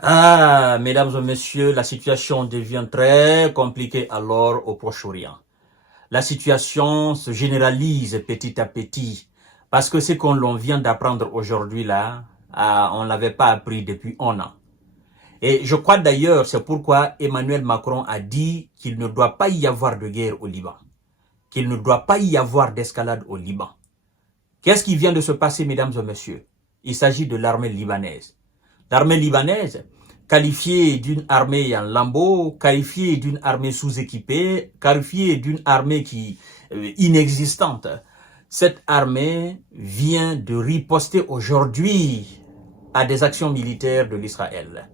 Ah, mesdames et messieurs, la situation devient très compliquée alors au Proche-Orient. La situation se généralise petit à petit parce que ce qu'on l'on vient d'apprendre aujourd'hui là, on ne l'avait pas appris depuis un an. Et je crois d'ailleurs, c'est pourquoi Emmanuel Macron a dit qu'il ne doit pas y avoir de guerre au Liban, qu'il ne doit pas y avoir d'escalade au Liban. Qu'est-ce qui vient de se passer, mesdames et messieurs? Il s'agit de l'armée libanaise. L'armée libanaise, qualifiée d'une armée en lambeaux, qualifiée d'une armée sous-équipée, qualifiée d'une armée inexistante. Cette armée vient de riposter aujourd'hui à des actions militaires de l'Israël.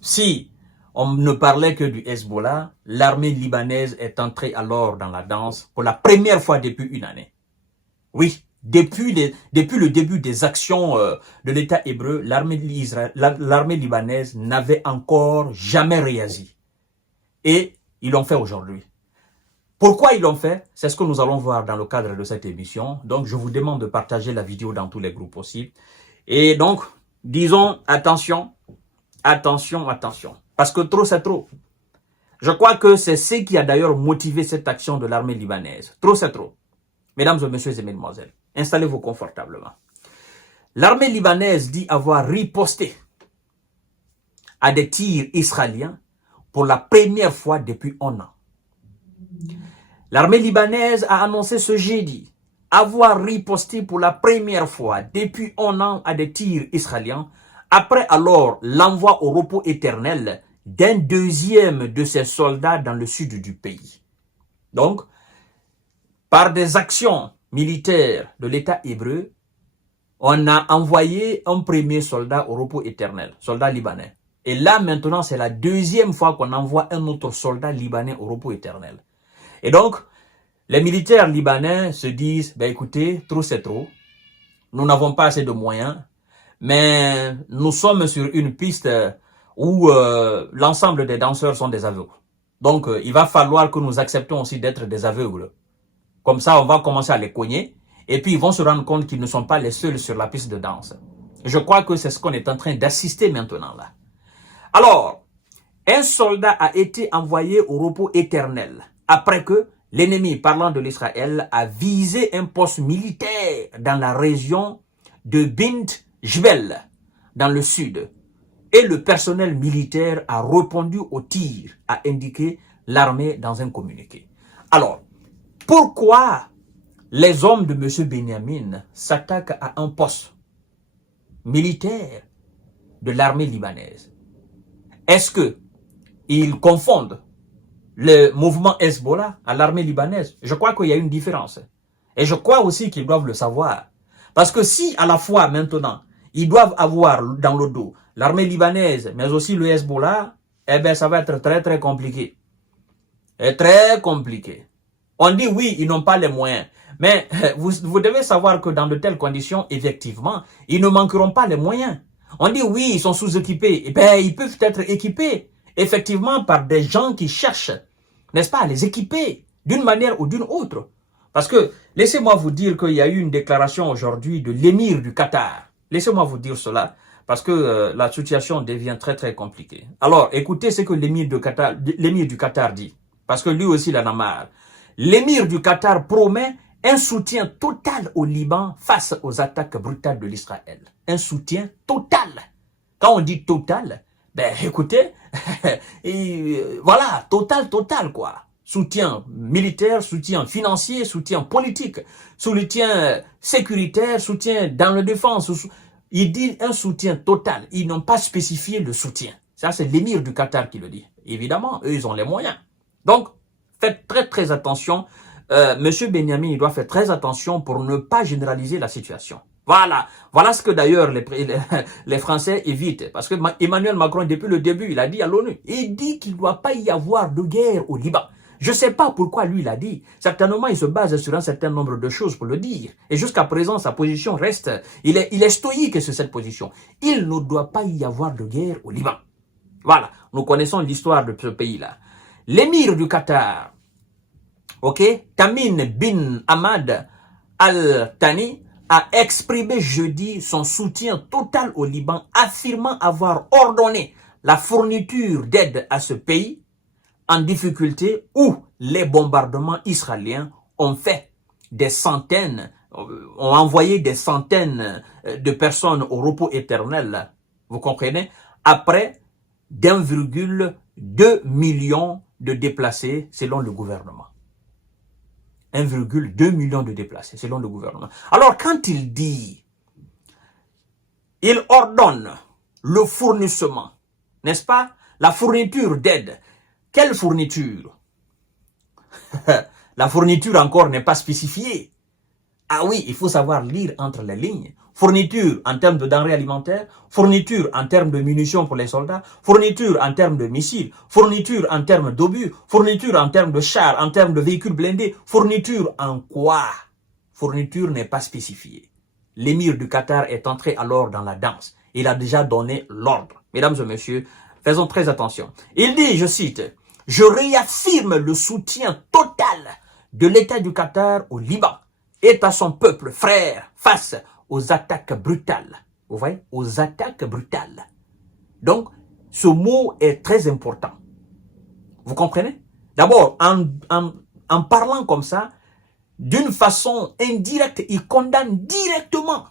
Si on ne parlait que du Hezbollah, l'armée libanaise est entrée alors dans la danse pour la première fois depuis une année. Oui, depuis le début des actions de l'État hébreu, l'armée libanaise n'avait encore jamais réagi. Et ils l'ont fait aujourd'hui. Pourquoi ils l'ont fait? C'est ce que nous allons voir dans le cadre de cette émission. Donc, je vous demande de partager la vidéo dans tous les groupes possibles. Et donc, disons, attention, attention, attention. Parce que trop, c'est trop. Je crois que c'est ce qui a d'ailleurs motivé cette action de l'armée libanaise. Trop, c'est trop. Mesdames et messieurs et mesdemoiselles, installez-vous confortablement. L'armée libanaise dit avoir riposté à des tirs israéliens pour la première fois depuis un an. L'armée libanaise a annoncé ce jeudi avoir riposté pour la première fois depuis un an à des tirs israéliens, après alors l'envoi au repos éternel d'un deuxième de ses soldats dans le sud du pays. Donc, par des actions militaires de l'État hébreu, on a envoyé un premier soldat au repos éternel, soldat libanais. Et là, maintenant, c'est la deuxième fois qu'on envoie un autre soldat libanais au repos éternel. Et donc, les militaires libanais se disent, ben écoutez, trop c'est trop. Nous n'avons pas assez de moyens, mais nous sommes sur une piste où l'ensemble des danseurs sont des aveugles. Donc, il va falloir que nous acceptions aussi d'être des aveugles. Comme ça, on va commencer à les cogner. Et puis, ils vont se rendre compte qu'ils ne sont pas les seuls sur la piste de danse. Je crois que c'est ce qu'on est en train d'assister maintenant là. Alors, un soldat a été envoyé au repos éternel après que l'ennemi, parlant de l'Israël, a visé un poste militaire dans la région de Bint Jbel, dans le sud. Et le personnel militaire a répondu au tir, a indiqué l'armée dans un communiqué. Alors, pourquoi les hommes de M. Benyamin s'attaquent à un poste militaire de l'armée libanaise? Est-ce qu'ils confondent le mouvement Hezbollah à l'armée libanaise? Je crois qu'il y a une différence. Et je crois aussi qu'ils doivent le savoir. Parce que si à la fois maintenant, ils doivent avoir dans le dos l'armée libanaise, mais aussi le Hezbollah, eh bien ça va être très très compliqué. Et très compliqué. On dit oui, ils n'ont pas les moyens. Mais vous devez savoir que dans de telles conditions, effectivement, ils ne manqueront pas les moyens. On dit oui, ils sont sous-équipés. Eh bien, ils peuvent être équipés, effectivement, par des gens qui cherchent, n'est-ce pas, à les équiper d'une manière ou d'une autre. Parce que, laissez-moi vous dire qu'il y a eu une déclaration aujourd'hui de l'émir du Qatar. Laissez-moi vous dire cela, parce que la situation devient très très compliquée. Alors, écoutez ce que l'émir du Qatar dit, parce que lui aussi, il en a marre. L'émir du Qatar promet un soutien total au Liban face aux attaques brutales de l'Israël. Un soutien total. Quand on dit total, ben écoutez, voilà, total quoi. Soutien militaire, soutien financier, soutien politique, soutien sécuritaire, soutien dans la défense. Il dit un soutien total. Ils n'ont pas spécifié le soutien. Ça, c'est l'émir du Qatar qui le dit. Évidemment, eux, ils ont les moyens. Donc, faites très très attention. Monsieur Benyamin, il doit faire très attention pour ne pas généraliser la situation. Voilà ce que d'ailleurs les Français évitent. Parce que Emmanuel Macron, depuis le début, il a dit à l'ONU, il dit qu'il ne doit pas y avoir de guerre au Liban. Je ne sais pas pourquoi lui l'a dit. Certainement, il se base sur un certain nombre de choses pour le dire. Et jusqu'à présent, sa position reste, il est stoïque sur cette position. Il ne doit pas y avoir de guerre au Liban. Voilà, nous connaissons l'histoire de ce pays-là. L'émir du Qatar, ok, Tamim bin Hamad Al Thani, a exprimé jeudi son soutien total au Liban, affirmant avoir ordonné la fourniture d'aide à ce pays en difficulté où les bombardements israéliens ont fait des centaines, ont envoyé des centaines de personnes au repos éternel, vous comprenez, après d'1,2 million de déplacés selon le gouvernement. 1,2 million de déplacés selon le gouvernement. Alors quand il dit, il ordonne le fournissement, n'est-ce pas, la fourniture d'aide. Quelle fourniture? La fourniture encore n'est pas spécifiée. Ah oui, il faut savoir lire entre les lignes. Fourniture en termes de denrées alimentaires, fourniture en termes de munitions pour les soldats, fourniture en termes de missiles, fourniture en termes d'obus, fourniture en termes de chars, en termes de véhicules blindés, fourniture en quoi? Fourniture n'est pas spécifiée. L'émir du Qatar est entré alors dans la danse. Il a déjà donné l'ordre. Mesdames et messieurs, faisons très attention. Il dit, je cite, « Je réaffirme le soutien total de l'État du Qatar au Liban et à son peuple frère face aux attaques brutales. » Vous voyez, aux attaques brutales. Donc, ce mot est très important. Vous comprenez? D'abord, en parlant comme ça, d'une façon indirecte, il condamne directement.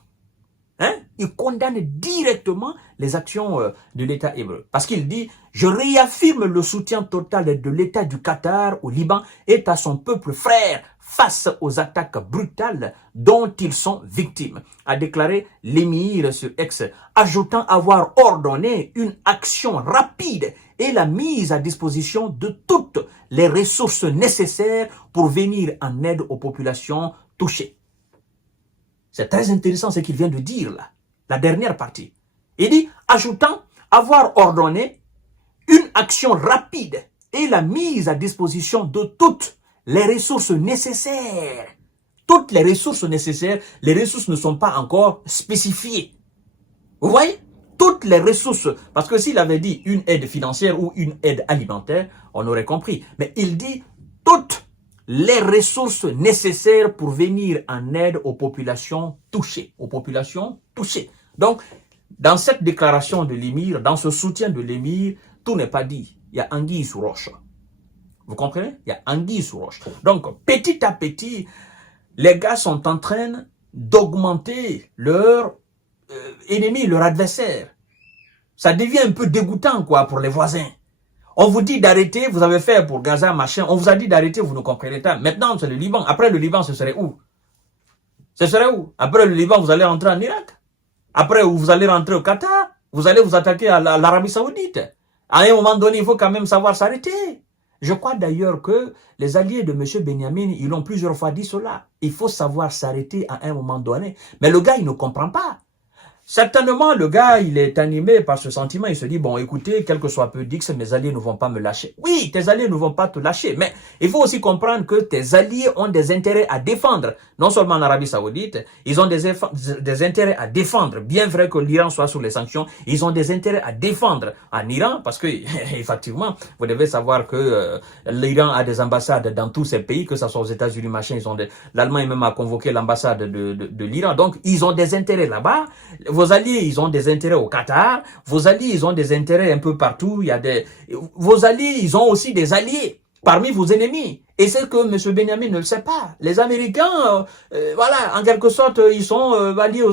Il condamne directement les actions de l'État hébreu. Parce qu'il dit, je réaffirme le soutien total de l'État du Qatar au Liban et à son peuple frère face aux attaques brutales dont ils sont victimes, a déclaré l'émir sur X, ajoutant avoir ordonné une action rapide et la mise à disposition de toutes les ressources nécessaires pour venir en aide aux populations touchées. C'est très intéressant ce qu'il vient de dire là, la dernière partie. Il dit, ajoutant avoir ordonné une action rapide et la mise à disposition de toutes les ressources nécessaires. Toutes les ressources nécessaires, les ressources ne sont pas encore spécifiées. Vous voyez? Toutes les ressources, parce que s'il avait dit une aide financière ou une aide alimentaire, on aurait compris. Mais il dit toutes les ressources nécessaires pour venir en aide aux populations touchées. Donc, dans cette déclaration de l'émir, dans ce soutien de l'émir, tout n'est pas dit. Il y a anguille sous roche. Vous comprenez? Il y a anguille sous roche. Donc, petit à petit, les gars sont en train d'augmenter leur ennemi, leur adversaire. Ça devient un peu dégoûtant, quoi, pour les voisins. On vous dit d'arrêter, vous avez fait pour Gaza, machin. On vous a dit d'arrêter, vous ne comprenez pas. Maintenant, c'est le Liban. Après le Liban, ce serait où? Ce serait où? Après le Liban, vous allez rentrer en Irak. Après, vous allez rentrer au Qatar. Vous allez vous attaquer à l'Arabie Saoudite. À un moment donné, il faut quand même savoir s'arrêter. Je crois d'ailleurs que les alliés de M. Benyamin, ils ont plusieurs fois dit cela. Il faut savoir s'arrêter à un moment donné. Mais le gars, il ne comprend pas. Certainement, le gars, il est animé par ce sentiment. Il se dit, bon, écoutez, quel que soit peu Dix, mes alliés ne vont pas me lâcher. Oui, tes alliés ne vont pas te lâcher. Mais il faut aussi comprendre que tes alliés ont des intérêts à défendre. Non seulement en Arabie Saoudite, ils ont des intérêts à défendre. Bien vrai que l'Iran soit sous les sanctions, ils ont des intérêts à défendre en Iran. Parce que, effectivement, vous devez savoir que l'Iran a des ambassades dans tous ces pays, que ce soit aux États-Unis, machin. L'Allemagne même a convoqué l'ambassade de l'Iran. Donc, ils ont des intérêts là-bas. Vos alliés, ils ont des intérêts au Qatar. Vos alliés, ils ont des intérêts un peu partout. Vos alliés, ils ont aussi des alliés parmi vos ennemis. Et c'est que M. Benyamin ne le sait pas. Les Américains, voilà, en quelque sorte, ils sont alliés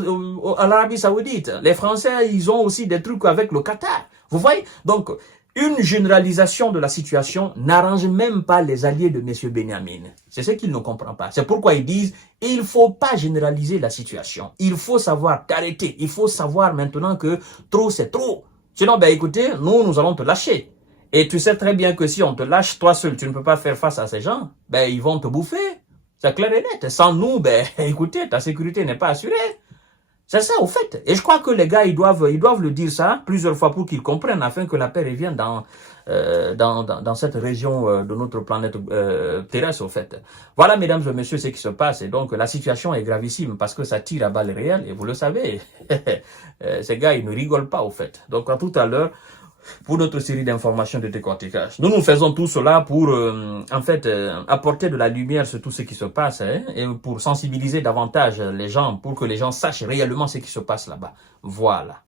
à l'Arabie Saoudite. Les Français, ils ont aussi des trucs avec le Qatar. Vous voyez? Donc, une généralisation de la situation n'arrange même pas les alliés de M. Benyamin. C'est ce qu'il ne comprend pas. C'est pourquoi ils disent, il ne faut pas généraliser la situation. Il faut savoir t'arrêter. Il faut savoir maintenant que trop, c'est trop. Sinon, ben écoutez, nous allons te lâcher. Et tu sais très bien que si on te lâche, toi seul, tu ne peux pas faire face à ces gens, ben ils vont te bouffer. C'est clair et net. Sans nous, ben écoutez, ta sécurité n'est pas assurée. C'est ça, au fait. Et je crois que les gars, ils doivent le dire ça plusieurs fois pour qu'ils comprennent, afin que la paix revienne dans cette région de notre planète terrestre, au fait. Voilà, mesdames et messieurs, ce qui se passe. Et donc, la situation est gravissime parce que ça tire à balles réelles. Et vous le savez, ces gars, ils ne rigolent pas, au fait. Donc, à tout à l'heure, pour notre série d'informations de décortiquage. Nous faisons tout cela pour, en fait, apporter de la lumière sur tout ce qui se passe, hein, et pour sensibiliser davantage les gens, pour que les gens sachent réellement ce qui se passe là-bas. Voilà.